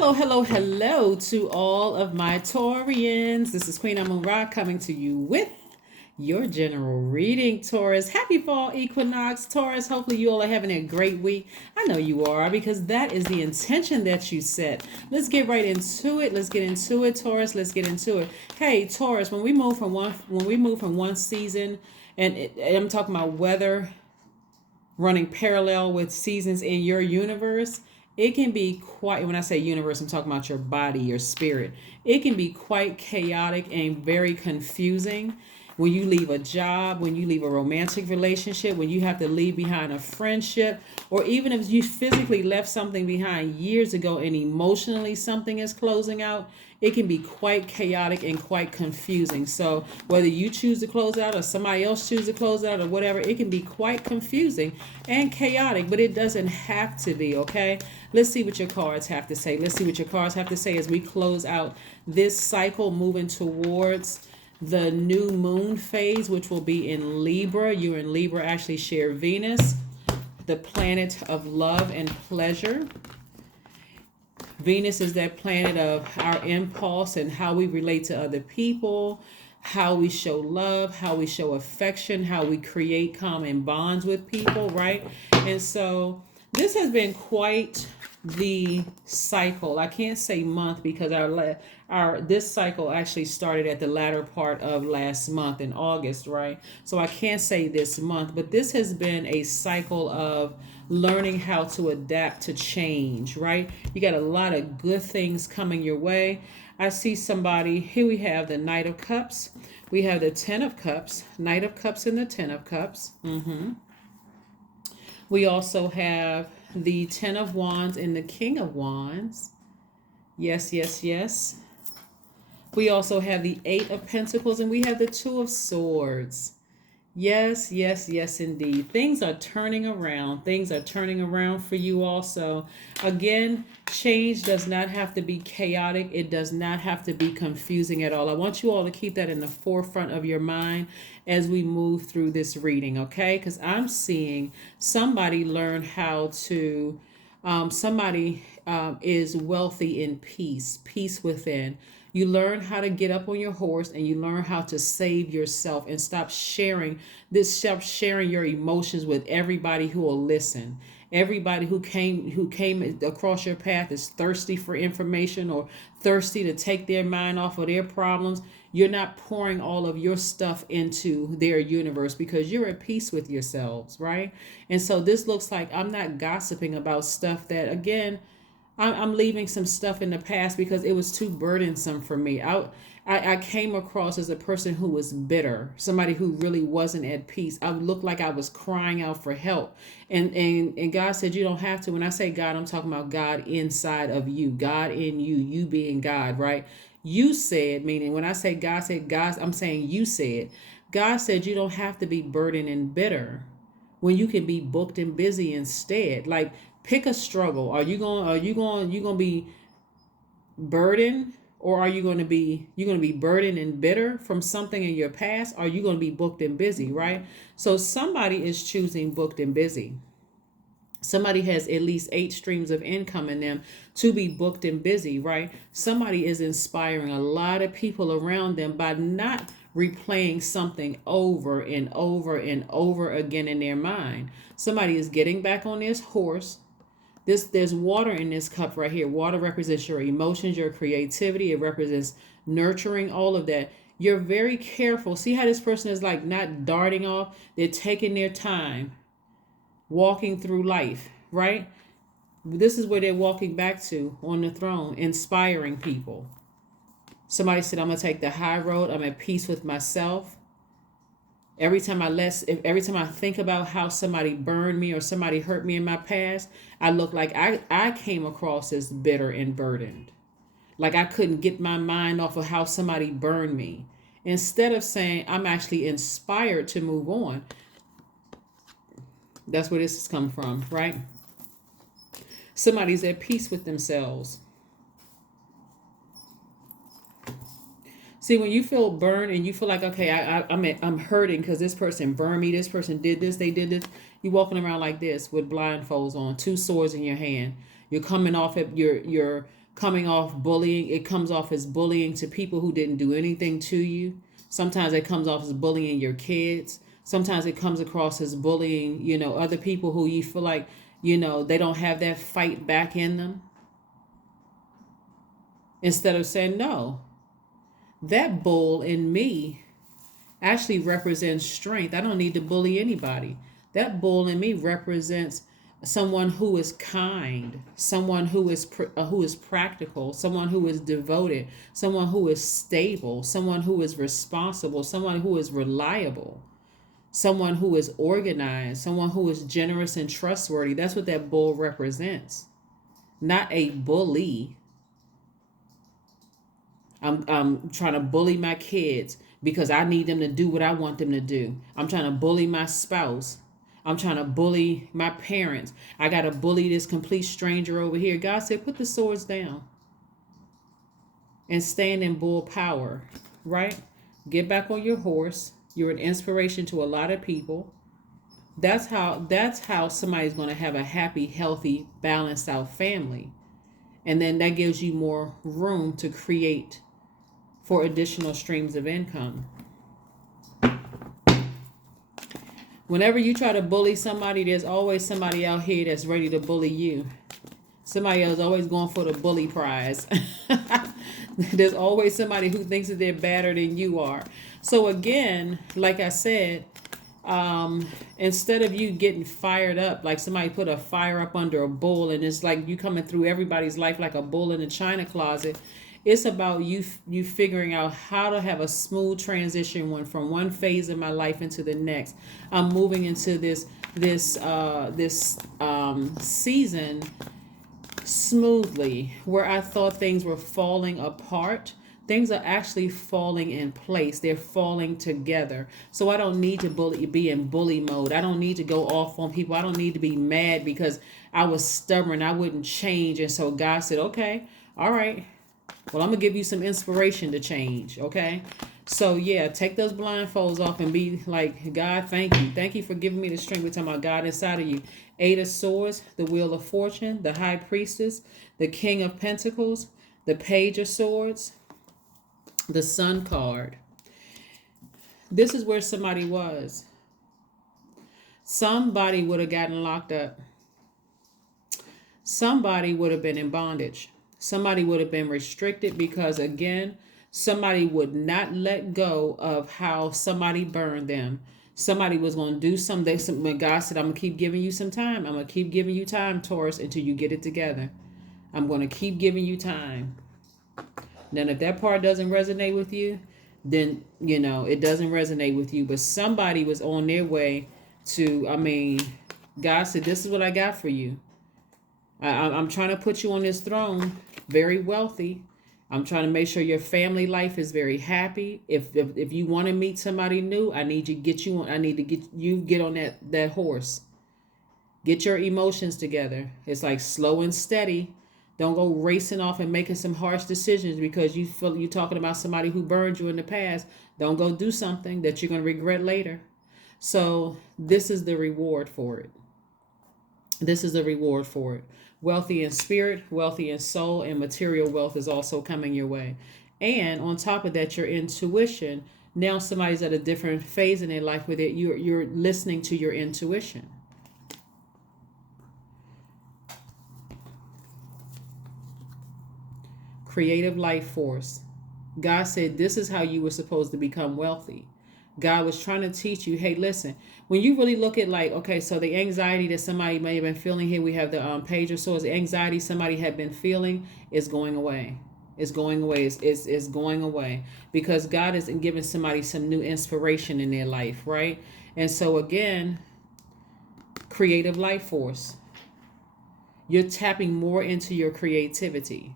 Hello, hello, hello to all of my Taurians. This is Queen Amun Ra coming to you with your general reading, Taurus. Happy fall equinox, Taurus. Hopefully you all are having a great week. I know you are because that is the intention that you set. Let's get right into it. Let's get into it, Taurus. Let's get into it. Hey, Taurus, when we move from one season, and I'm talking about weather running parallel with seasons in your universe, it can be quite, when I say universe, I'm talking about your body, your spirit. It can be quite chaotic and very confusing when you leave a job, when you leave a romantic relationship, when you have to leave behind a friendship, or even if you physically left something behind years ago and emotionally something is closing out, it can be quite chaotic and quite confusing. So whether you choose to close out or somebody else choose to close out or whatever, it can be quite confusing and chaotic, but it doesn't have to be, okay? Let's see what your cards have to say. Let's see what your cards have to say as we close out this cycle, moving towards the new moon phase, which will be in Libra. You and Libra actually share Venus, the planet of love and pleasure. Venus is that planet of our impulse and how we relate to other people, how we show love, how we show affection, how we create common bonds with people, right? And so this has been quite the cycle. I can't say month because our this cycle actually started at the latter part of last month in August, right? So I can't say this month, but this has been a cycle of learning how to adapt to change, right? You got a lot of good things coming your way. I see somebody, here we have the Knight of Cups. We have the Ten of Cups, Knight of Cups and the Ten of Cups. We also have the Ten of Wands and the King of Wands. Yes, yes, yes. We also have the Eight of Pentacles and we have the Two of Swords. Yes, yes, yes, indeed. Things are turning around. Things are turning around for you also. Again, change does not have to be chaotic. It does not have to be confusing at all. I want you all to keep that in the forefront of your mind as we move through this reading, okay? Because I'm seeing somebody learn how to, somebody is wealthy in peace, peace within. You learn how to get up on your horse and you learn how to save yourself and stop sharing your emotions with everybody who will listen. Everybody who came across your path is thirsty for information or thirsty to take their mind off of their problems. You're not pouring all of your stuff into their universe because you're at peace with yourselves, right? And so this looks like I'm not gossiping about stuff that, again, I'm leaving some stuff in the past because it was too burdensome for me. I came across as a person who was bitter, somebody who really wasn't at peace. I looked like I was crying out for help. And God said, you don't have to. When I say God, I'm talking about God inside of you, God in you, you being God, right? You said, meaning when I say God said, God, I'm saying you said. God said you don't have to be burdened and bitter when you can be booked and busy instead. Like, pick a struggle. Are you going to be burdened, or are you going to be burdened and bitter from something in your past? Or are you going to be booked and busy, right? So somebody is choosing booked and busy. Somebody has at least 8 streams of income in them to be booked and busy, right? Somebody is inspiring a lot of people around them by not replaying something over and over and over again in their mind. Somebody is getting back on this horse. There's water in this cup right here. Water represents your emotions, your creativity. It represents nurturing, all of that. You're very careful. See how this person is like not darting off. They're taking their time walking through life, right? This is where they're walking back to on the throne, inspiring people. Somebody said, I'm going to take the high road. I'm at peace with myself. Every time I think about how somebody burned me or somebody hurt me in my past, I look like I came across as bitter and burdened. Like I couldn't get my mind off of how somebody burned me. Instead of saying I'm actually inspired to move on. That's where this has come from, right? Somebody's at peace with themselves. See, when you feel burned and you feel like, okay, I'm hurting because this person burned me, this person did this, they did this. You're walking around like this with blindfolds on, 2 swords in your hand. You're coming off of, you're coming off bullying. It comes off as bullying to people who didn't do anything to you. Sometimes it comes off as bullying your kids. Sometimes it comes across as bullying, other people who you feel like, they don't have that fight back in them. Instead of saying, no, that bull in me actually represents strength. I don't need to bully anybody. That bull in me represents someone who is kind, someone who is practical, someone who is devoted, someone who is stable, someone who is responsible, someone who is reliable, someone who is organized, someone who is generous and trustworthy. That's what that bull represents. Not a bully. I'm trying to bully my kids because I need them to do what I want them to do. I'm trying to bully my spouse. I'm trying to bully my parents. I got to bully this complete stranger over here. God said, put the swords down and stand in bull power, right? Get back on your horse. You're an inspiration to a lot of people. That's how somebody's going to have a happy, healthy, balanced out family. And then that gives you more room to create for additional streams of income. Whenever you try to bully somebody, there's always somebody out here that's ready to bully you. Somebody else always going for the bully prize. There's always somebody who thinks that they're better than you are. So again, like I said, instead of you getting fired up, like somebody put a fire up under a bull and it's like you coming through everybody's life like a bull in a china closet, it's about you figuring out how to have a smooth transition from one phase of my life into the next. I'm moving into this season smoothly, where I thought things were falling apart. Things are actually falling in place. They're falling together. So I don't need to be in bully mode. I don't need to go off on people. I don't need to be mad because I was stubborn. I wouldn't change. And so God said, okay, all right. Well, I'm going to give you some inspiration to change. Okay. So yeah, take those blindfolds off and be like, God, thank you. Thank you for giving me the strength. We're talking about God inside of you. 8 of Swords, the Wheel of Fortune, the High Priestess, the King of Pentacles, the Page of Swords, the Sun card. This is where somebody was. Somebody would have gotten locked up. Somebody would have been in bondage. Somebody would have been restricted because, again, somebody would not let go of how somebody burned them. Somebody was going to do something. When God said, I'm going to keep giving you some time. I'm going to keep giving you time, Taurus, until you get it together. I'm going to keep giving you time. Then if that part doesn't resonate with you, then, it doesn't resonate with you. But somebody was on their way to, God said, this is what I got for you. I'm trying to put you on this throne, very wealthy. I'm trying to make sure your family life is very happy. If you want to meet somebody new, I need to get you on that horse. Get your emotions together. It's like slow and steady. Don't go racing off and making some harsh decisions because you feel you're talking about somebody who burned you in the past. Don't go do something that you're going to regret later. So this is the reward for it. This is the reward for it. Wealthy in spirit, wealthy in soul, and material wealth is also coming your way. And on top of that, your intuition. Now somebody's at a different phase in their life with it. You're listening to your intuition. Creative life force. God said this is how you were supposed to become wealthy. God was trying to teach you, hey, listen, when you really look at so the anxiety that somebody may have been feeling here, we have the Page of Swords. The anxiety somebody had been feeling is going away. It's going away. It's going away because God is giving somebody some new inspiration in their life, right? And so again, creative life force. You're tapping more into your creativity.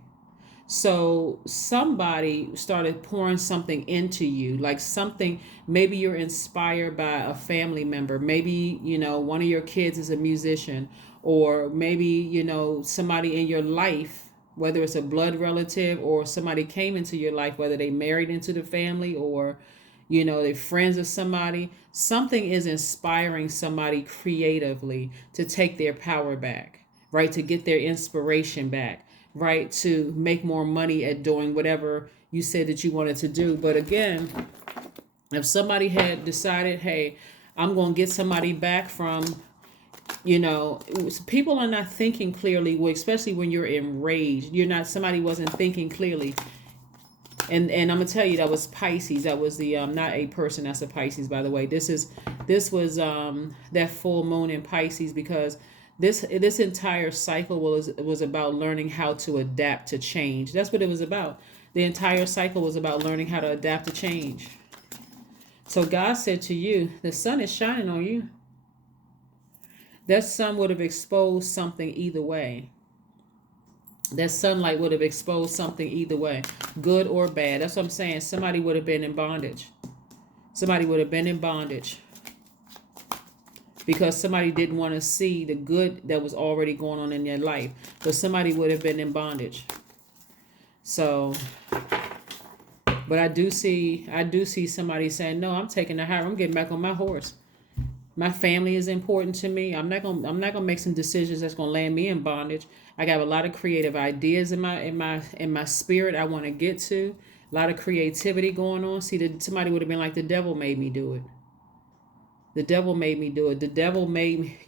So somebody started pouring something into you, like something, maybe you're inspired by a family member. Maybe, one of your kids is a musician, or maybe, somebody in your life, whether it's a blood relative or somebody came into your life, whether they married into the family or, they're friends of somebody. Something is inspiring somebody creatively to take their power back, right? To get their inspiration back. right, to make more money at doing whatever you said that you wanted to do. But again, if somebody had decided, hey, I'm going to get somebody back from, people are not thinking clearly, well, especially when you're enraged. Somebody wasn't thinking clearly. And I'm gonna tell you, that was Pisces. That was the not a person. That's a Pisces, by the way. This was that full moon in Pisces, because this entire cycle was about learning how to adapt to change. That's what it was about. The entire cycle was about learning how to adapt to change. So God said to you, the sun is shining on you. That sun would have exposed something either way. That sunlight would have exposed something either way, good or bad. That's what I'm saying. Somebody would have been in bondage. Somebody would have been in bondage because somebody didn't want to see the good that was already going on in their life. But somebody would have been in bondage. So, but I do see somebody saying, no, I'm taking the high. I'm getting back on my horse. My family is important to me. I'm not gonna make some decisions that's gonna land me in bondage. I got a lot of creative ideas in my spirit I want to get to. A lot of creativity going on. See, somebody would have been like, the devil made me do it. The devil made me do it. The devil made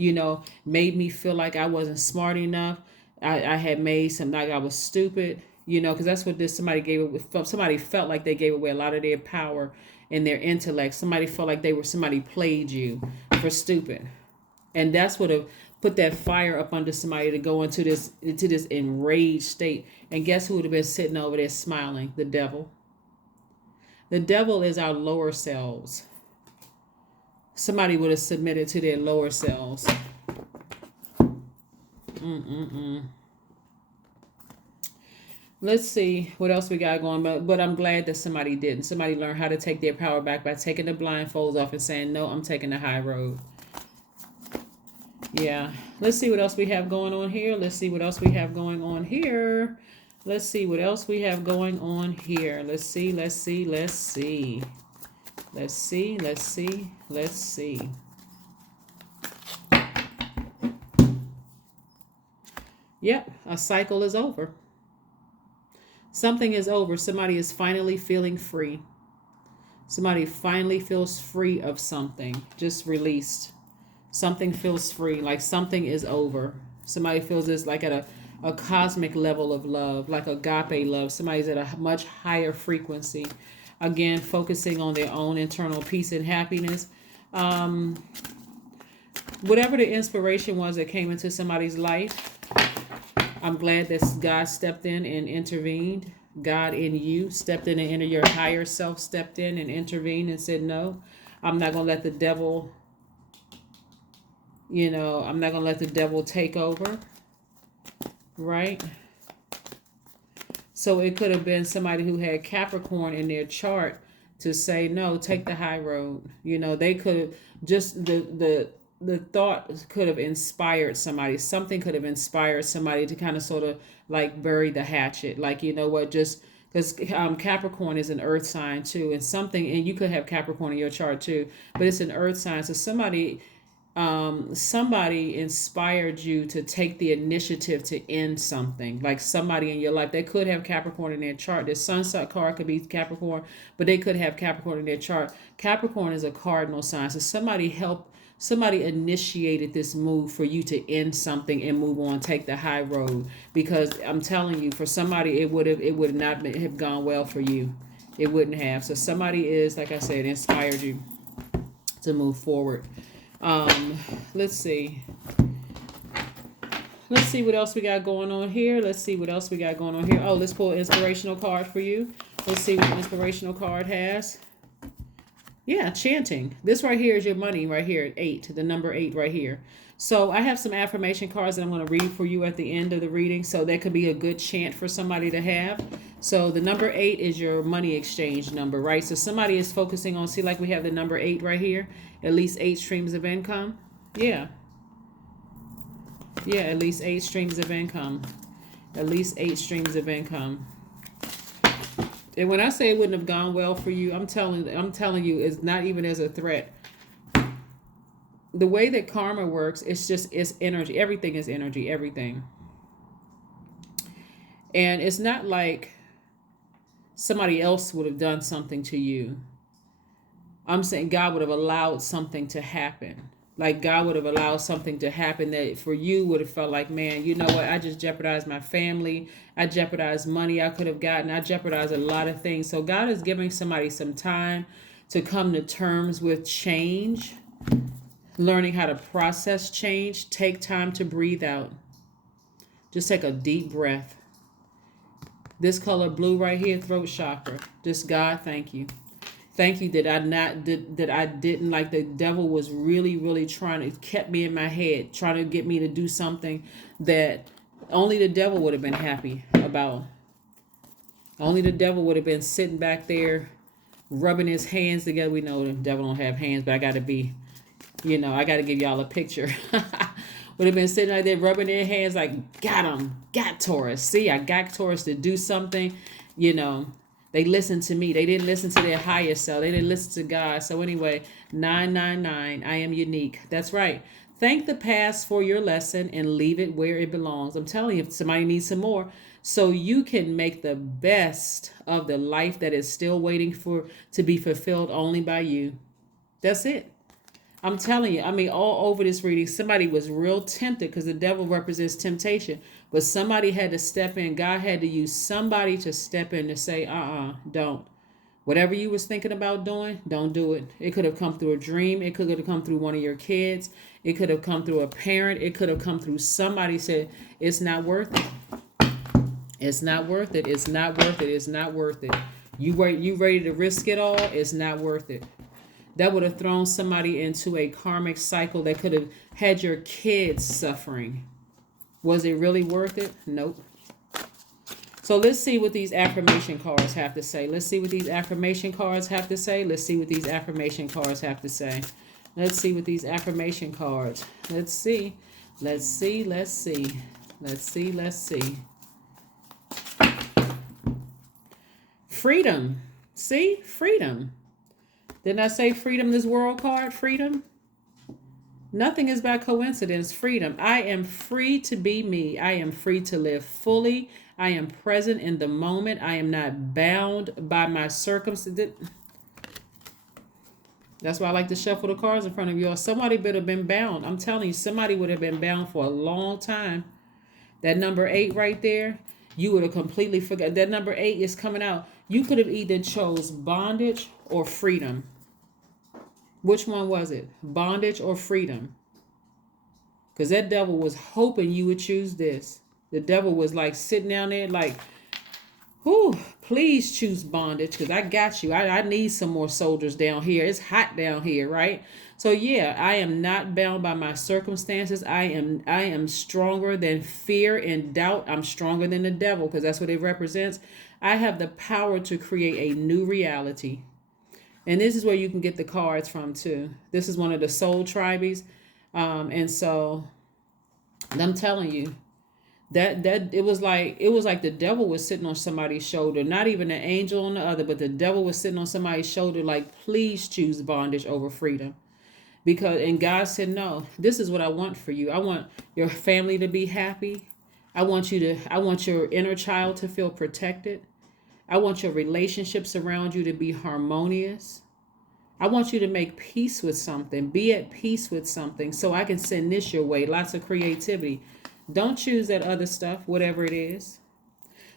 me feel like I wasn't smart enough. I had made some, like I was stupid. Because that's what somebody felt like they gave away a lot of their power and their intellect. Somebody felt like somebody played you for stupid. And that's what have put that fire up under somebody to go into this enraged state. And guess who would have been sitting over there smiling? The devil. The devil is our lower selves. Somebody would have submitted to their lower selves. Let's see what else we got going. But I'm glad that somebody didn't. Somebody learned how to take their power back by taking the blindfolds off and saying, no, I'm taking the high road. Yeah. Let's see what else we have going on here. Let's see what else we have going on here. Let's see what else we have going on here. Let's see. Let's see. Let's see. Let's see. Let's see. Let's see. Yep. A cycle is over. Something is over. Somebody is finally feeling free. Somebody finally feels free of something. Just released. Something feels free. Like something is over. Somebody feels this like at a cosmic level of love. Like agape love. Somebody's at a much higher frequency. Again, focusing on their own internal peace and happiness. Whatever the inspiration was that came into somebody's life, I'm glad that God stepped in and intervened. God in you stepped in and entered your higher self, stepped in and intervened and said, no, I'm not going to let the devil, I'm not going to let the devil take over. Right? So it could have been somebody who had Capricorn in their chart to say, no, take the high road. They could have just the thought could have inspired somebody. Something could have inspired somebody to kind of sort of like bury the hatchet. Like, just because Capricorn is an earth sign too. And you could have Capricorn in your chart too, but it's an earth sign. So somebody inspired you to take the initiative to end something. Like somebody in your life, they could have Capricorn in their chart. Their sunset card could be Capricorn, but they could have Capricorn in their chart. Capricorn is a cardinal sign. So somebody initiated this move for you to end something and move on, take the high road. Because I'm telling you, for somebody, it would not have gone well for you. It wouldn't have. So somebody is, like I said, inspired you to move forward. Let's see. Let's see what else we got going on here. Oh, let's pull an inspirational card for you. Let's see what the inspirational card has. Yeah, chanting. This right here is your money right here at 8, the number 8 right here. So I have some affirmation cards that I'm going to read for you at the end of the reading. So that could be a good chant for somebody to have. So the number 8 is your money exchange number, right? So somebody is focusing on, see, like we have the number 8 right here, at least 8 streams of income. Yeah. Yeah, at least 8 streams of income. At least 8 streams of income. And when I say it wouldn't have gone well for you, I'm telling you, it's not even as a threat. The way that karma works, it's energy. Everything is energy, everything. And it's not like somebody else would have done something to you. I'm saying God would have allowed something to happen. Like God would have allowed something to happen that for you would have felt like, man, you know what? I just jeopardized my family. I jeopardized money I could have gotten. I jeopardized a lot of things. So God is giving somebody some time to come to terms with change, learning how to process change. Take time to breathe out. Just take a deep breath. This color blue right here, throat chakra. Just God, thank you. Thank you that I didn't, like, the devil was really, really trying to kept me in my head, trying to get me to do something that only the devil would have been happy about. Only the devil would have been sitting back there rubbing his hands together. We know the devil don't have hands, but I got to give y'all a picture. Would have been sitting right there rubbing their hands like, got him, got Taurus. See, I got Taurus to do something. They listened to me. They didn't listen to their higher self. They didn't listen to God. So anyway, 999, I am unique. That's right. Thank the past for your lesson and leave it where it belongs. I'm telling you, if somebody needs some more, so you can make the best of the life that is still waiting to be fulfilled only by you. That's it. I'm telling you, all over this reading, somebody was real tempted because the devil represents temptation. But somebody had to step in. God had to use somebody to step in to say, don't. Whatever you was thinking about doing, don't do it. It could have come through a dream. It could have come through one of your kids. It could have come through a parent. It could have come through somebody said, it's not worth it. It's not worth it. It's not worth it. It's not worth it. You ready to risk it all? It's not worth it. That would have thrown somebody into a karmic cycle that could have had your kids suffering. Was it really worth it? Nope. So let's see what these affirmation cards have to say. Let's see what these affirmation cards have to say. Let's see what these affirmation cards have to say. Let's see what these affirmation cards. Let's see. Let's see. Let's see. Let's see. Let's see. Freedom. See? Freedom. Didn't I say freedom, this world card? Freedom? Nothing is by coincidence. Freedom. I am free to be me. I am free to live fully. I am present in the moment. I am not bound by my circumstances. That's why I like to shuffle the cards in front of you all. Somebody would have been bound. I'm telling you, somebody would have been bound for a long time. That number 8 right there, you would have completely forgot. That number 8 is coming out. You could have either chose bondage or freedom. Which one was it? Bondage or freedom? Because that devil was hoping you would choose this. The devil was like sitting down there like, whew, please choose bondage because I got you. I need some more soldiers down here. It's hot down here, right? So yeah, I am not bound by my circumstances. I am stronger than fear and doubt. I'm stronger than the devil because that's what it represents. I have the power to create a new reality. And this is where you can get the cards from too. This is one of the soul tribes. And so I'm telling you that it was like the devil was sitting on somebody's shoulder, not even an angel on the other, but the devil was sitting on somebody's shoulder like, please choose bondage over freedom. And God said, no, this is what I want for you. I want your family to be happy. I want your inner child to feel protected. I want your relationships around you to be harmonious. I want you to make peace with something. Be at peace with something so I can send this your way. Lots of creativity. Don't choose that other stuff, whatever it is.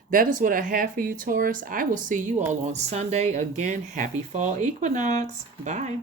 That is what I have for you, Taurus. I will see you all on Sunday. Again, happy fall equinox. Bye.